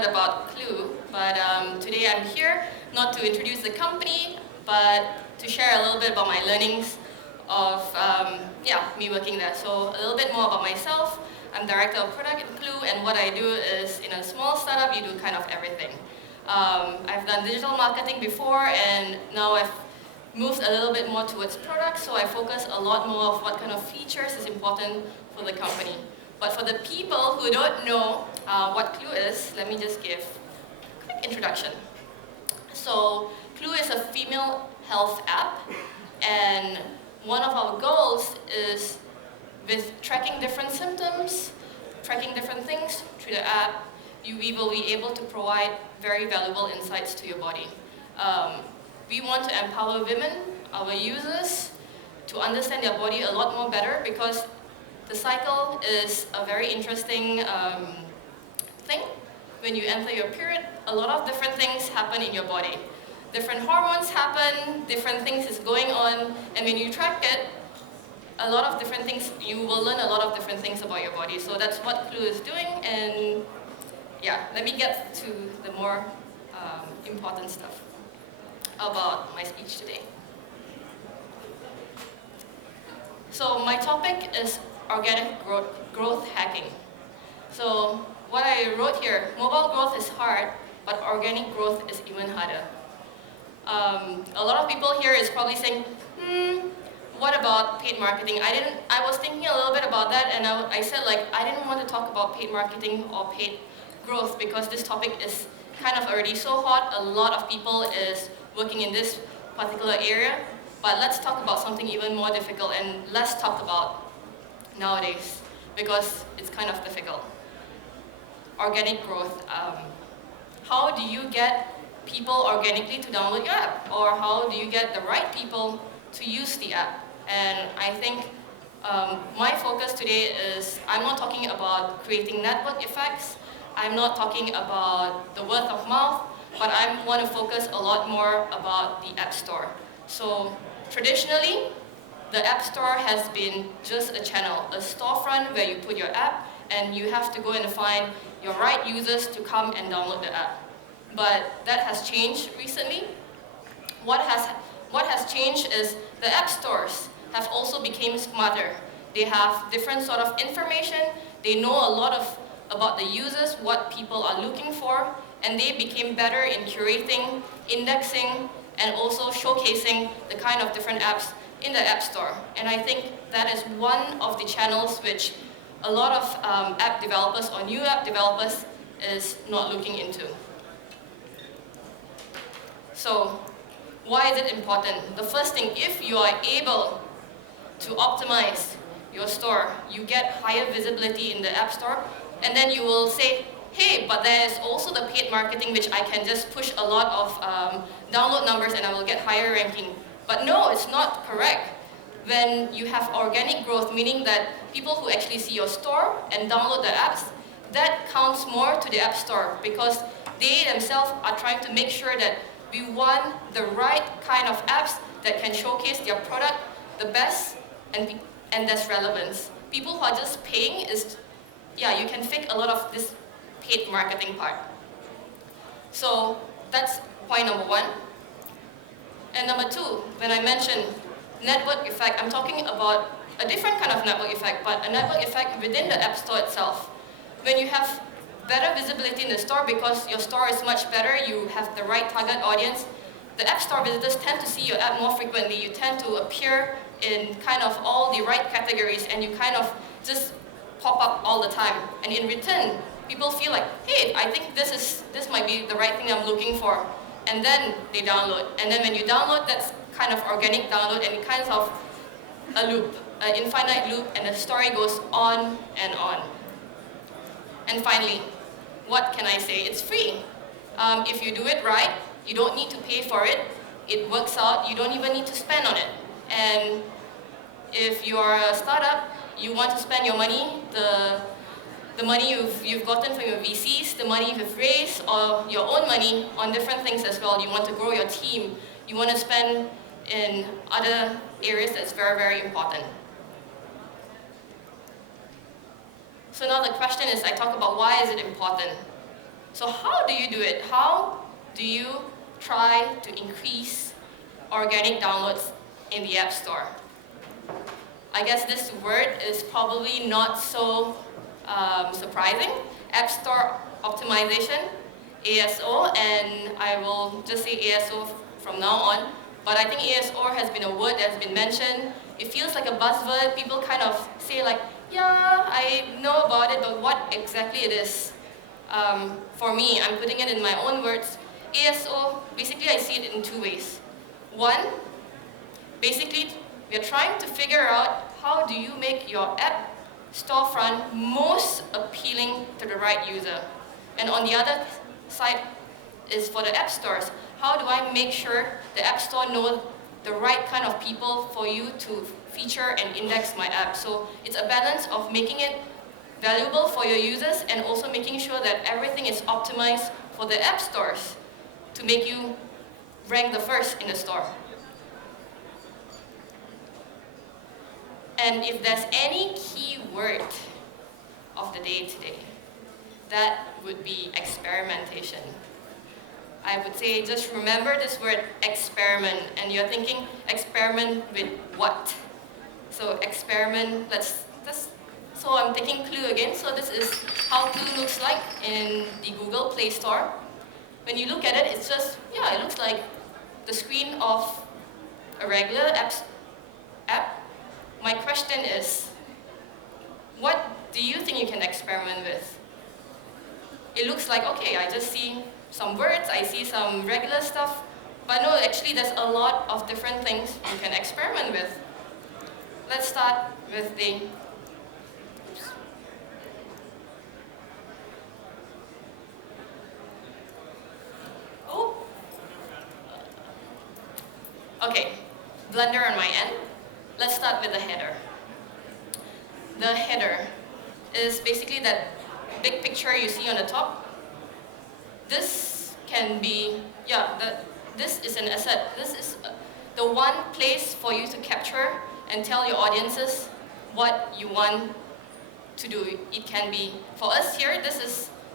heard about Clue, but today I'm here not to introduce the company, but to share a little bit about my learnings of me working there. So a little bit more about myself. I'm Director of Product at Clue, and what I do is, in a small startup, you do kind of everything. I've done digital marketing before, and now I've moved a little bit more towards products, so I focus a lot more of what kind of features is important for the company. But for the people who don't know what Clue is, let me just give a quick introduction. So Clue is a female health app, and one of our goals is with tracking different symptoms, tracking different things through the app, we will be able to provide very valuable insights to your body. We want to empower women, our users, to understand their body a lot more better, because the cycle is a very interesting thing. When you enter your period, a lot of different things happen in your body. Different hormones happen, different things is going on, and when you track it, a lot of different things, you will learn a lot of different things about your body. So that's what Clue is doing, and yeah, let me get to the more important stuff about my speech today. So my topic is organic growth hacking. So what I wrote here, mobile growth is hard, but organic growth is even harder. A lot of people here is probably saying, what about paid marketing? I was thinking a little bit about that, and I said, like, I didn't want to talk about paid marketing or paid growth because this topic is kind of already so hot. A lot of people is working in this particular area, but let's talk about something even more difficult and less talked about nowadays because it's kind of difficult. Organic growth. How do you get people organically to download your app? Or how do you get the right people to use the app? And I think my focus today is, I'm not talking about creating network effects, I'm not talking about the word of mouth, but I want to focus a lot more about the App Store. So traditionally, the App Store has been just a channel, a storefront where you put your app and you have to go and find your right users to come and download the app. But that has changed recently. What has changed is the app stores have also become smarter. They have different sort of information, they know a lot about the users, what people are looking for, and they became better in curating, indexing, and also showcasing the kind of different apps in the App Store. And I think that is one of the channels which a lot of app developers or new app developers is not looking into. So why is it important? The first thing, if you are able to optimize your store, you get higher visibility in the App Store, and then you will say, hey, but there's also the paid marketing which I can just push a lot of download numbers and I will get higher ranking. But no, it's not correct. When you have organic growth, meaning that people who actually see your store and download the apps, that counts more to the App Store because they themselves are trying to make sure that we want the right kind of apps that can showcase their product the best and there's relevance. People who are just paying is, yeah, you can fake a lot of this paid marketing part. So that's point number one. And number two, when I mention network effect, I'm talking about a different kind of network effect, but a network effect within the App Store itself. When you have better visibility in the store because your store is much better, you have the right target audience, the App Store visitors tend to see your app more frequently, you tend to appear in kind of all the right categories and you kind of just pop up all the time. And in return, people feel like, hey, I think this might be the right thing I'm looking for. And then they download. And then when you download, that's kind of organic download and it kind of a loop, an infinite loop, and the story goes on and on. And finally, what can I say? It's free. If you do it right, you don't need to pay for it. It works out, you don't even need to spend on it. And if you are a startup, you want to spend your money, the money you've gotten from your VCs, the money you've raised, or your own money on different things as well. You want to grow your team. You want to spend in other areas that's very, very important. So now the question is, I talk about why is it important? So how do you do it? How do you try to increase organic downloads in the App Store? I guess this word is probably not so surprising. App Store optimization, ASO, and I will just say ASO from now on. But I think ASO has been a word that's been mentioned. It feels like a buzzword. People kind of say like, yeah, I know about it, but what exactly it is? For me, I'm putting it in my own words. ASO, basically I see it in two ways. One, basically we are trying to figure out how do you make your app storefront most appealing to the right user. And on the other side is for the app stores. How do I make sure the app store knows the right kind of people for you to feature and index my app? So it's a balance of making it valuable for your users and also making sure that everything is optimized for the app stores to make you rank the first in the store. And if there's any key word of the day today, that would be experimentation. I would say just remember this word experiment, and you're thinking experiment with what? So experiment, so I'm taking Clue again. So this is how Clue looks like in the Google Play Store. When you look at it, it's just, yeah, it looks like the screen of a regular app. My question is, what do you think you can experiment with? It looks like, okay, I just see some words, I see some regular stuff, but no, actually there's a lot of different things you can experiment with. Let's start with the, oops. Oh. Okay, blunder on my end. Let's start with the header. The header is basically that big picture you see on the top. This can be, this is an asset. This is the one place for you to capture and tell your audiences what you want to do. It can be, for us here,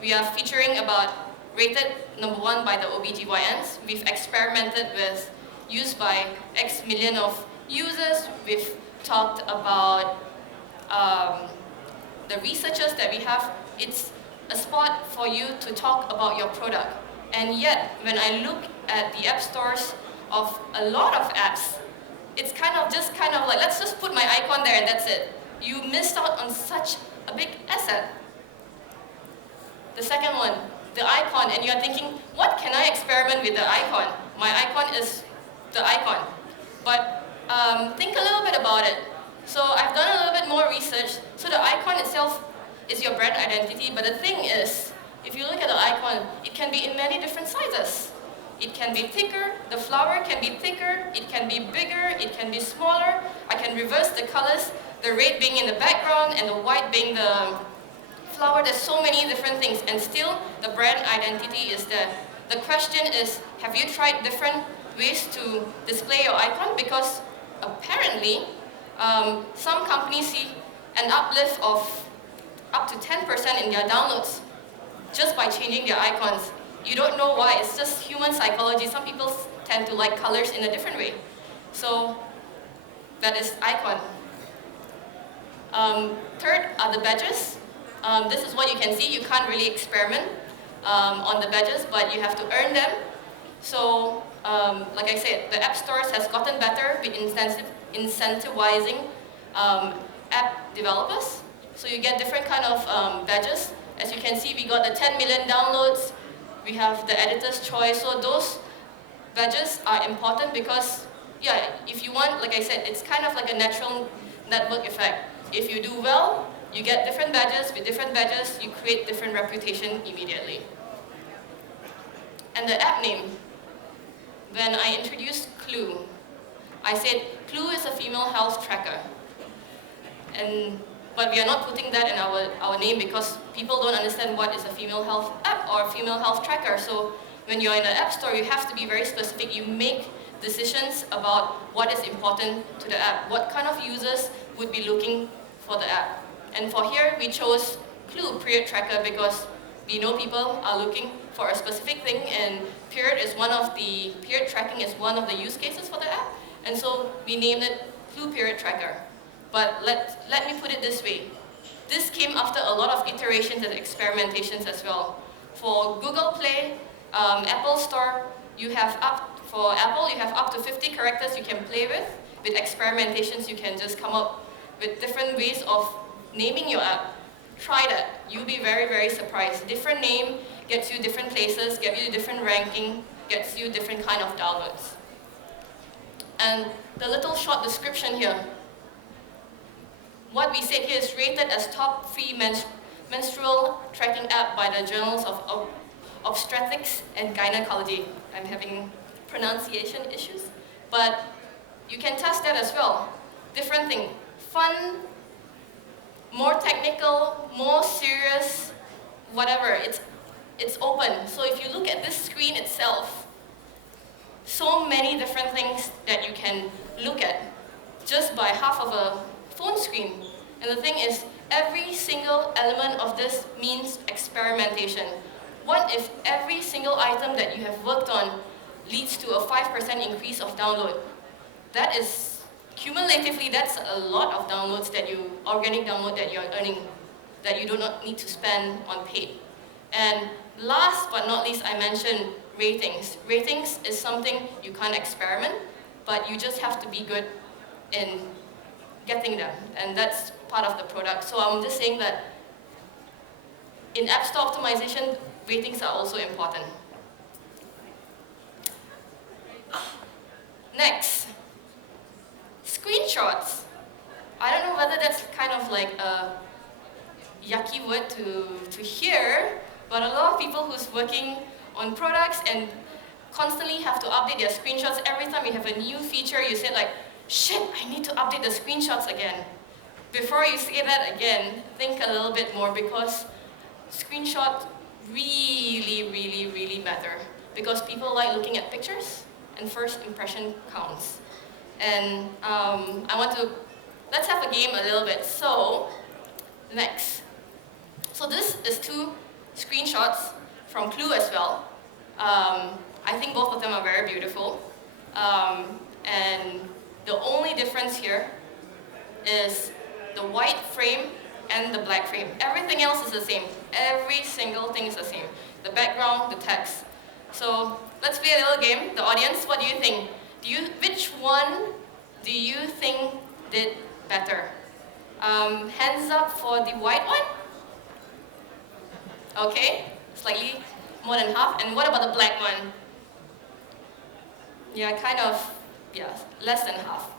we are featuring about rated #1 by the OBGYNs. We've experimented with use by X million of users. We've talked about the researchers that we have. It's a spot for you to talk about your product. And yet, when I look at the app stores of a lot of apps, it's kind of like, let's just put my icon there and that's it. You missed out on such a big asset. The second one, the icon, and you're thinking, what can I experiment with the icon? My icon is the icon. But think a little bit about it. So I've done a little bit more research. So the icon itself is your brand identity, but the thing is, if you look at the icon, it can be in many different sizes. It can be thicker, the flower can be thicker, it can be bigger, it can be smaller. I can reverse the colors, the red being in the background and the white being the flower. There's so many different things, and still the brand identity is there. The question is, have you tried different ways to display your icon? Because apparently, some companies see an uplift of up to 10% in their downloads just by changing their icons. You don't know why, it's just human psychology. Some people tend to like colors in a different way. So that is icon. Third are the badges. This is what you can see. You can't really experiment on the badges, but you have to earn them. So like I said, the app stores has gotten better with incentivizing app developers. So you get different kind of badges. As you can see, we got the 10 million downloads. We have the editor's choice. So those badges are important because, yeah, if you want, like I said, it's kind of like a natural network effect. If you do well, you get different badges. With different badges, you create different reputation immediately. And the app name. When I introduced Clue, I said Clue is a female health tracker. But we are not putting that in our name because people don't understand what is a female health app or a female health tracker. So when you're in an app store, you have to be very specific. You make decisions about what is important to the app, what kind of users would be looking for the app. And for here, we chose Clue period tracker because we know people are looking for a specific thing, and period tracking is one of the use cases for the app. And so we named it Clue Period Tracker. But let me put it this way. This came after a lot of iterations and experimentations as well. For Google Play, Apple Store, for Apple, you have up to 50 characters you can play with. With experimentations, you can just come up with different ways of naming your app. Try that. You'll be very, very surprised. Different name gets you different places, gets you different ranking, gets you different kind of downloads. And the little short description here. What we said here is rated as top free menstrual tracking app by the Journals of Obstetrics and Gynecology. I'm having pronunciation issues, but you can test that as well. Different thing. Fun, more technical, more serious, whatever. It's open. So if you look at this screen itself, so many different things that you can look at just by half of a phone screen. And the thing is, every single element of this means experimentation. What if every single item that you have worked on leads to a 5% increase of download? That is, cumulatively, that's a lot of downloads organic download that you're earning, that you do not need to spend on paid. And last but not least, I mentioned ratings. Ratings is something you can't experiment, but you just have to be good in getting them, and that's part of the product. So I'm just saying that in App Store optimization, ratings are also important. Next, screenshots. I don't know whether that's kind of like a yucky word to hear, but a lot of people who's working on products and constantly have to update their screenshots. Every time you have a new feature, you say like, shit, I need to update the screenshots again. Before you say that again, think a little bit more, because screenshots really, really, really matter. Because people like looking at pictures, and first impression counts. And let's have a game a little bit. So, next. So this is 2 screenshots from Clue as well. I think both of them are very beautiful. And the only difference here is the white frame and the black frame. Everything else is the same. Every single thing is the same. The background, the text. So let's play a little game. The audience, what do you think? Which one do you think did better? Hands up for the white one. Okay, slightly more than half. And what about the black one? Yeah, kind of, yeah, less than half.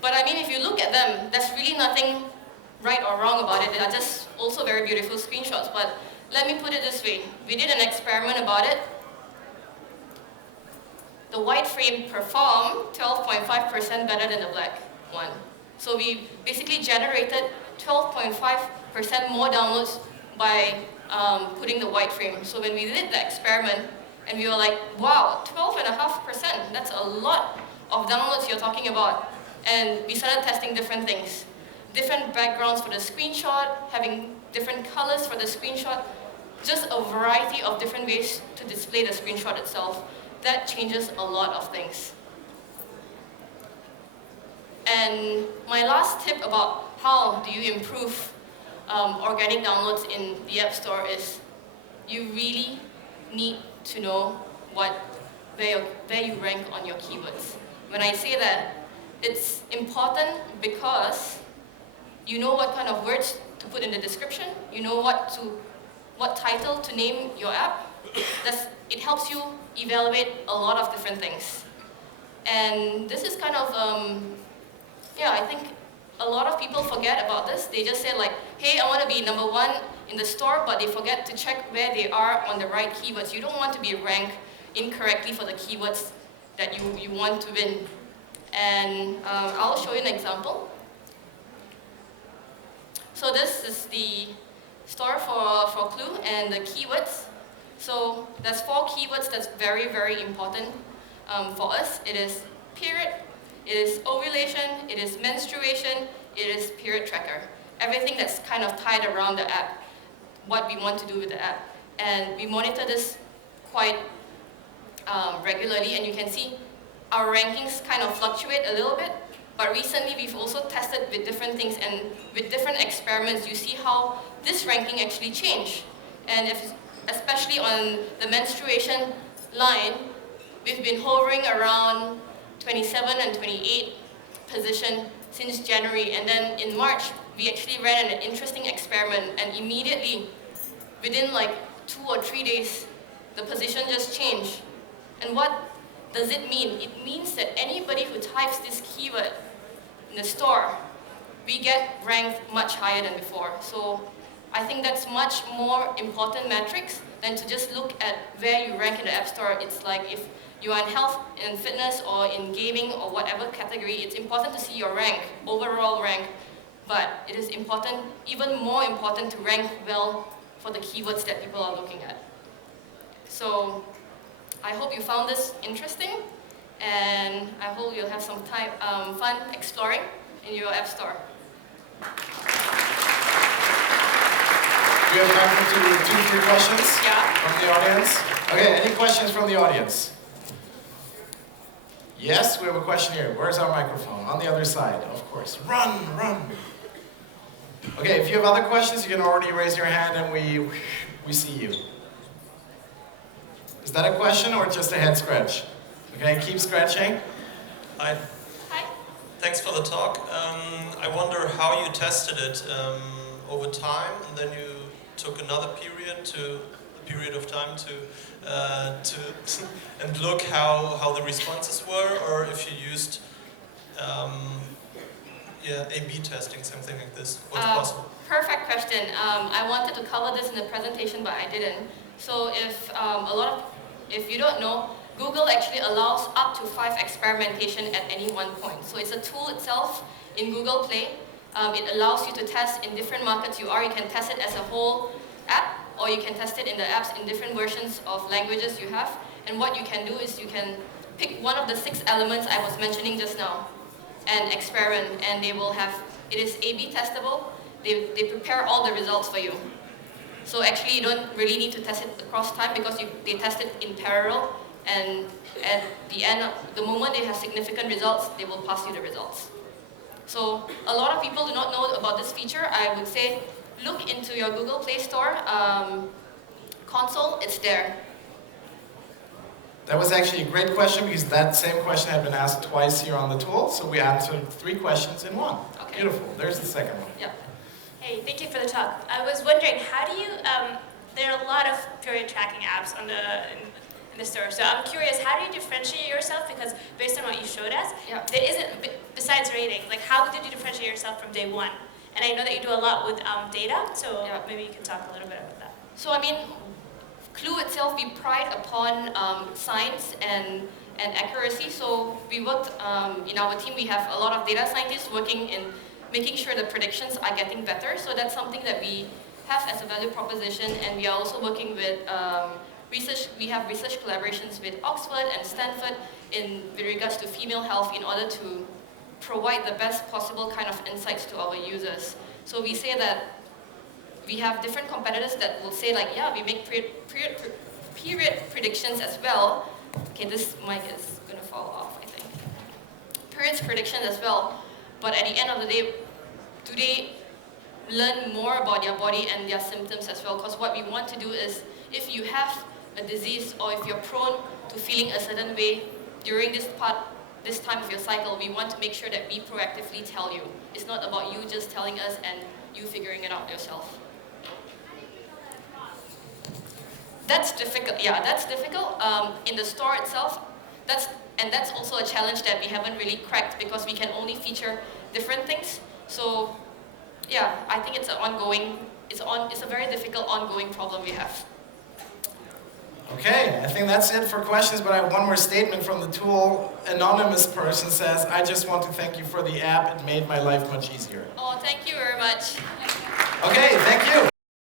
But I mean, if you look at them, there's really nothing right or wrong about it. They are just also very beautiful screenshots. But let me put it this way. We did an experiment about it. The white frame performed 12.5% better than the black one. So we basically generated 12.5% more downloads by putting the white frame. So when we did the experiment, and we were like, wow, 12.5%, that's a lot of downloads you're talking about. And we started testing different things. Different backgrounds for the screenshot, having different colors for the screenshot, just a variety of different ways to display the screenshot itself. That changes a lot of things. And my last tip about how do you improve organic downloads in the App Store is you really need to know where you rank on your keywords. When I say that, it's important because you know what kind of words to put in the description, you know what title to name your app. It helps you evaluate a lot of different things. And this is kind of, I think a lot of people forget about this. They just say like, hey, I want to be number 1 in the store, but they forget to check where they are on the right keywords. You don't want to be ranked incorrectly for the keywords that you want to win. And I'll show you an example. So this is the store for Clue and the keywords. So there's 4 keywords that's very, very important for us. It is period, it is ovulation, it is menstruation, it is period tracker. Everything that's kind of tied around the app, what we want to do with the app. and we monitor this quite regularly, and you can see our rankings kind of fluctuate a little bit, but recently we've also tested with different things, and with different experiments you see how this ranking actually changed. And especially on the menstruation line, we've been hovering around 27 and 28 position since January, and then in March we actually ran an interesting experiment, and immediately within like 2 or 3 days the position just changed. And what does it mean? It means that anybody who types this keyword in the store, we get ranked much higher than before. So I think that's much more important metrics than to just look at where you rank in the App Store. It's like if you are in health, in fitness, or in gaming, or whatever category, it's important to see your rank, overall rank, but it is important, even more important, to rank well for the keywords that people are looking at. So I hope you found this interesting, and I hope you'll have some fun exploring in your App Store. We have time for 2 or 3 questions from the audience. Okay, any questions from the audience? Yes, we have a question here. Where's our microphone? On the other side, of course. Run, run. Okay, if you have other questions, you can already raise your hand and we see you. Is that a question or just a head scratch? Okay, keep scratching. Hi. Hi. Thanks for the talk. I wonder how you tested it over time, and then you took another period of time to and look how the responses were, or if you used A/B testing, something like this. What's possible? Perfect question. I wanted to cover this in the presentation, but I didn't. So if you don't know, Google actually allows up to 5 experimentation at any one point. So it's a tool itself in Google Play. It allows you to test in different markets you are. You can test it as a whole app, or you can test it in the apps in different versions of languages you have. And what you can do is you can pick one of the 6 elements I was mentioning just now and experiment, and they will have, it is A/B testable. They prepare all the results for you. So actually you don't really need to test it across time, because they test it in parallel, and at the end, the moment they have significant results, they will pass you the results. So a lot of people do not know about this feature. I would say look into your Google Play Store console, it's there. That was actually a great question, because that same question had been asked twice here on the tool, so we answered 3 questions in 1. Okay. Beautiful. There's the second one. Yeah. Hey, thank you for the talk. I was wondering, how do you, there are a lot of period tracking apps on in the store, so I'm curious, how do you differentiate yourself? Because based on what you showed us, there isn't, besides rating, like how did you differentiate yourself from day one? And I know that you do a lot with data, so maybe you can talk a little bit about that. So I mean, Clue itself, we pride upon science and accuracy. So we worked, in our team, we have a lot of data scientists working in making sure the predictions are getting better. So that's something that we have as a value proposition, and we are also working with research. We have research collaborations with Oxford and Stanford with regards to female health, in order to provide the best possible kind of insights to our users. So we say that we have different competitors that will say like, yeah, we make period predictions as well. Okay, this mic is gonna fall off, I think. Periods predictions as well, but at the end of the day, do they learn more about their body and their symptoms as well? Because what we want to do is, if you have a disease, or if you're prone to feeling a certain way during this time of your cycle, we want to make sure that we proactively tell you. It's not about you just telling us and you figuring it out yourself. That's difficult. Yeah, that's difficult. In the store itself, that's also a challenge that we haven't really cracked, because we can only feature different things. So, yeah, I think it's it's a very difficult ongoing problem we have. Okay, I think that's it for questions, but I have one more statement from the tool. Anonymous person says, I just want to thank you for the app. It made my life much easier. Oh, thank you very much. Okay, thank you.